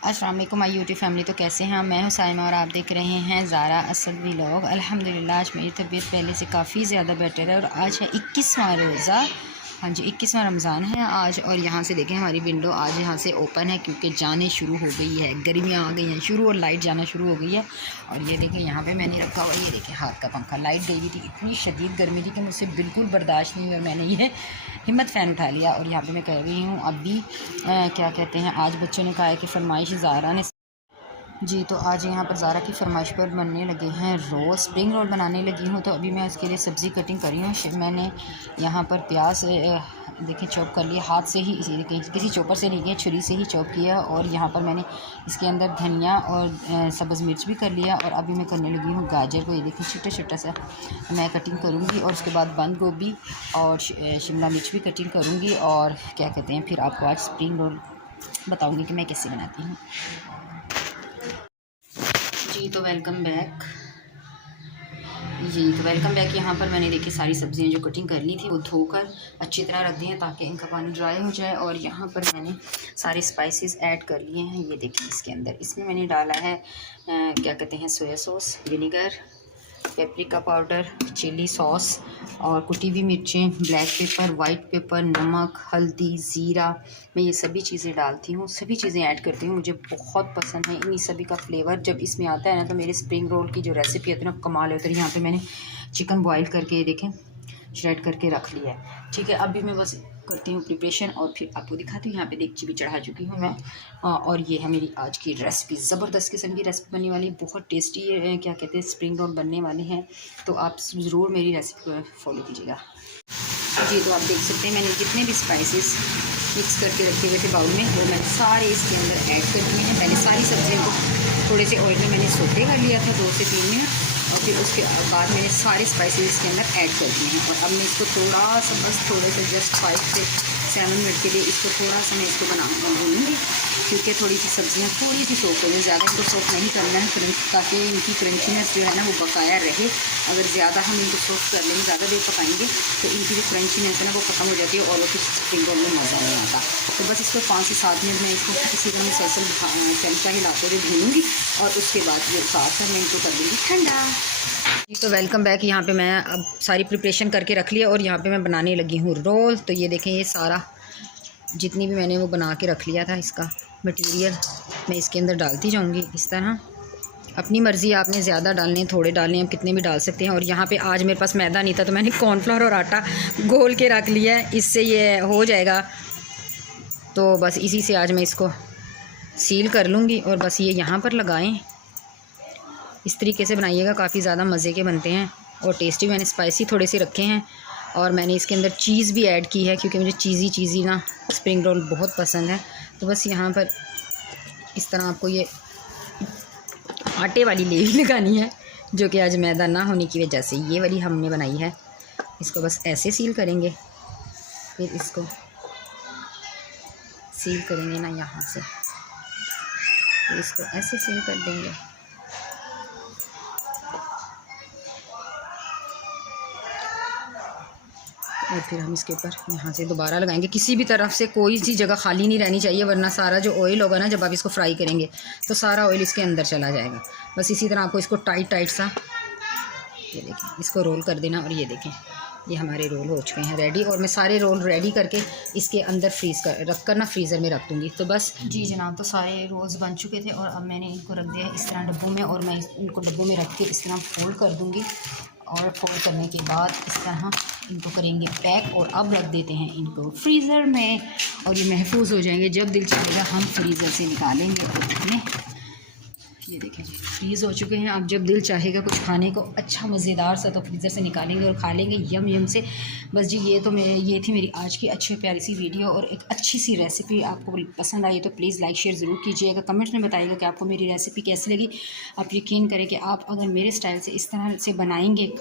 अस्सलाम वालेकुम my YouTube family. तो कैसे हैं? मैं हूं साइमा और आप देख रहे हैं ज़ारा असद व्लॉग। अल्हम्दुलिल्लाह आज मेरी तबीयत पहले से काफ़ी ज़्यादा बेटर है और आज है 21वां रोज़ा। हाँ जी, 21वां रमज़ान है आज। और यहाँ से देखें हमारी विंडो आज यहाँ से ओपन है क्योंकि जाने शुरू हो गई है, गर्मियाँ आ गई हैं शुरू और लाइट जाना शुरू हो गई है। और ये देखें यहाँ पे मैंने रखा हुआ, ये देखें हाथ का पंखा। लाइट गई हुई थी, इतनी शदीद गर्मी थी कि मुझसे बिल्कुल बर्दाश्त नहीं हुई और मैंने ये हिम्मत फ़ैन उठा लिया। और यहाँ पे मैं कर रही हूँ अभी क्या कहते हैं, आज बच्चों ने कहा है कि फरमाइश ज़ारा ने जी, तो आज यहाँ पर ज़ारा की फरमाइश पर बनने लगे हैं रोल, स्प्रिंग रोल बनाने लगी हूँ। तो अभी मैं इसके लिए सब्ज़ी कटिंग कर रही हूँ। मैंने यहाँ पर प्याज देखें चॉप कर लिया हाथ से ही, किसी चॉपर से नहीं किया, छुरी से ही चॉप किया। और यहाँ पर मैंने इसके अंदर धनिया और सब्ज़ मिर्च भी कर लिया। और अभी मैं करने लगी हूँ गाजर को, ये देखें छोटा छोटा सा मैं कटिंग करूँगी। और उसके बाद बंद गोभी और शिमला मिर्च भी कटिंग करूँगी। और क्या कहते हैं, फिर आपको आज स्प्रिंग रोल बताऊँगी कि मैं कैसे बनाती हूँ। जी तो वेलकम बैक। यहाँ पर मैंने देखी सारी सब्जियां जो कटिंग करनी थी वो धोकर अच्छी तरह रख दी हैं ताकि इनका पानी ड्राई हो जाए। और यहाँ पर मैंने सारे स्पाइसेस ऐड कर लिए हैं। ये देखिए इसके अंदर इसमें मैंने डाला है क्या कहते हैं, soya sauce, vinegar, paprika powder, chilli sauce और कुटी हुई मिर्चें, ब्लैक पेपर, वाइट पेपर, नमक, हल्दी, ज़ीरा। मैं ये सभी चीज़ें डालती हूँ, सभी चीज़ें ऐड करती हूँ। मुझे बहुत पसंद है इन्हीं सभी का फ्लेवर जब इसमें आता है ना, तो मेरे स्प्रिंग रोल की जो रेसिपी है तो ना कमाल होती है। यहाँ पे मैंने चिकन बॉयल करके ये देखें श्रेड करके रख लिया है। ठीक है, अभी मैं बस करती हूँ प्रिपरेशन और फिर आपको दिखाती हूँ। यहाँ पे देगची भी चढ़ा चुकी हूँ मैं। और ये है मेरी आज की रेसिपी, ज़बरदस्त किस्म की रेसिपी बनने वाली, बहुत टेस्टी क्या कहते हैं स्प्रिंग रोल बनने वाले हैं। तो आप ज़रूर मेरी रेसिपी को फॉलो कीजिएगा। जी तो आप देख सकते हैं मैंने जितने भी स्पाइसेस मिक्स करके रखे हुए थे बाउल में वो मैंने सारे इसके अंदर ऐड कर दिए हैं। पहले सारी सब्जियों को थोड़े से ऑयल में मैंने सोते कर लिया था 2 से 3 मिनट। और फिर उसके बाद मैंने सारे स्पाइसेस इसके अंदर ऐड कर दिए हैं। और अब मैं इसको थोड़ा सा बस थोड़े से जस्ट 5 से 7 मिनट के लिए इसको थोड़ा सा मैं इसको भूनूंगी क्योंकि थोड़ी सी सब्जियां थोड़ी सी सोख हो जाए। ज़्यादा इनको सोख नहीं करना है ताकि इनकी क्रंचीनेस जो है ना वो बकाया रहे। अगर ज़्यादा हम इनको सोख कर लेंगे, ज़्यादा देर पकाएंगे तो इनकी जो क्रंचीनेस है ना वो ख़त्म हो जाती है और वो फिर स्प्रिंग रोल में मज़ा नहीं आता। तो बस इसको 5 से 7 मिनट में इसको किसी तरह मुसलसल चमचा हिलाते हुए भूनूंगी और उसके बाद जो साथ है मैं इनको कर दूँगी ठंडा। तो वेलकम बैक। यहाँ पे मैं अब सारी प्रिपरेशन करके रख लिया और यहाँ पे मैं बनाने लगी हूँ रोल। तो ये देखें ये सारा जितनी भी मैंने वो बना के रख लिया था इसका मटेरियल मैं इसके अंदर डालती जाऊँगी इस तरह। अपनी मर्ज़ी, आपने ज़्यादा डालने थोड़े डालने, आप कितने भी डाल सकते हैं। और यहाँ पे आज मेरे पास मैदा नहीं था तो मैंने कॉर्नफ्लोर और आटा घोल के रख लिया है, इससे ये हो जाएगा। तो बस इसी से आज मैं इसको सील कर लूँगी और बस ये यहाँ पर लगाएँ। इस तरीके से बनाइएगा, काफ़ी ज़्यादा मज़े के बनते हैं और टेस्टी। मैंने स्पाइसी थोड़े से रखे हैं और मैंने इसके अंदर चीज़ भी ऐड की है क्योंकि मुझे चीज़ी ना स्प्रिंग रोल बहुत पसंद है। तो बस यहाँ पर इस तरह आपको ये आटे वाली लेयर लगानी है जो कि आज मैदा ना होने की वजह से ये वाली हमने बनाई है। इसको बस ऐसे सील करेंगे, फिर इसको सील करेंगे ना यहाँ से, फिर इसको ऐसे सील कर देंगे। और फिर हम इसके ऊपर यहाँ से दोबारा लगाएंगे। किसी भी तरफ से कोई सी जगह खाली नहीं रहनी चाहिए वरना सारा जो ऑयल होगा ना जब आप इसको फ्राई करेंगे तो सारा ऑयल इसके अंदर चला जाएगा। बस इसी तरह आपको इसको टाइट सा ये देखें इसको रोल कर देना। और ये देखें ये हमारे रोल हो चुके हैं रेडी। और मैं सारे रोल रेडी करके इसके अंदर रख कर ना फ्रीज़र में रख दूँगी। तो बस जी जनाब, तो सारे रोल्स बन चुके थे और अब मैंने इनको रख दिया इस तरह डब्बों में। और मैं इनको डब्बों में रख के इस तरह फोल्ड कर दूँगी और फोल्ड करने के बाद इस तरह इनको करेंगे पैक और अब रख देते हैं इनको फ्रीज़र में और ये महफूज हो जाएंगे। जब दिल चाहेगा हम फ्रीज़र से निकालेंगे और उन्हें ये देखें जी फ्रीज़ हो चुके हैं। अब जब दिल चाहेगा कुछ खाने को अच्छा मज़ेदार सा तो फ्रीज़र से निकालेंगे और खा लेंगे यम से। बस जी ये थी मेरी आज की अच्छी प्यारी सी वीडियो और एक अच्छी सी रेसिपी। आपको पसंद आई तो प्लीज़ लाइक शेयर ज़रूर कीजिएगा, कमेंट्स में बताइएगा कि आपको मेरी रेसिपी कैसी लगी। आप यकीन करें कि आप अगर मेरे स्टाइल से इस तरह से बनाएंगे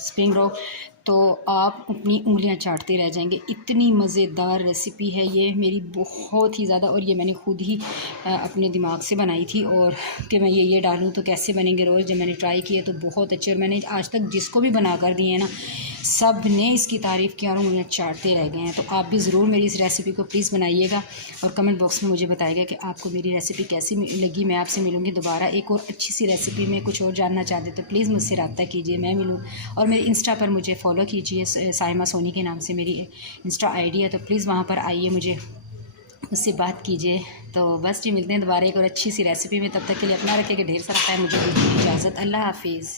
स्प्रिंग रोल तो आप अपनी उंगलियां चाटते रह जाएंगे। इतनी मज़ेदार रेसिपी है ये मेरी, बहुत ही ज़्यादा। और ये मैंने खुद ही अपने दिमाग से बनाई थी और कि मैं ये डालूँ तो कैसे बनेंगे रोल। जब मैंने ट्राई किया तो बहुत अच्छे। और मैंने आज तक जिसको भी बना कर दिए हैं ना सब ने इसकी तारीफ़ की और उन्हें चाटते रह गए हैं। तो आप भी ज़रूर मेरी इस रेसिपी को प्लीज़ बनाइएगा और कमेंट बॉक्स में मुझे बताइएगा कि आपको मेरी रेसिपी कैसी लगी। मैं आपसे मिलूँगी दोबारा एक और अच्छी सी रेसिपी में। कुछ और जानना चाहते तो प्लीज़ मुझसे रब्ता कीजिए, मैं मिलूँ। और मेरे इंस्टा पर मुझे फॉलो कीजिए, साइमा सोनी के नाम से मेरी इंस्टा आईडी है, तो प्लीज़ वहाँ पर आइए, मुझसे बात कीजिए। तो बस जी, मिलते हैं दोबारा एक और अच्छी सी रेसिपी में। तब तक के लिए अपना रखिएगा ढेर सारा टाइम। मुझे दीजिए इजाज़त। अल्लाह हाफिज़।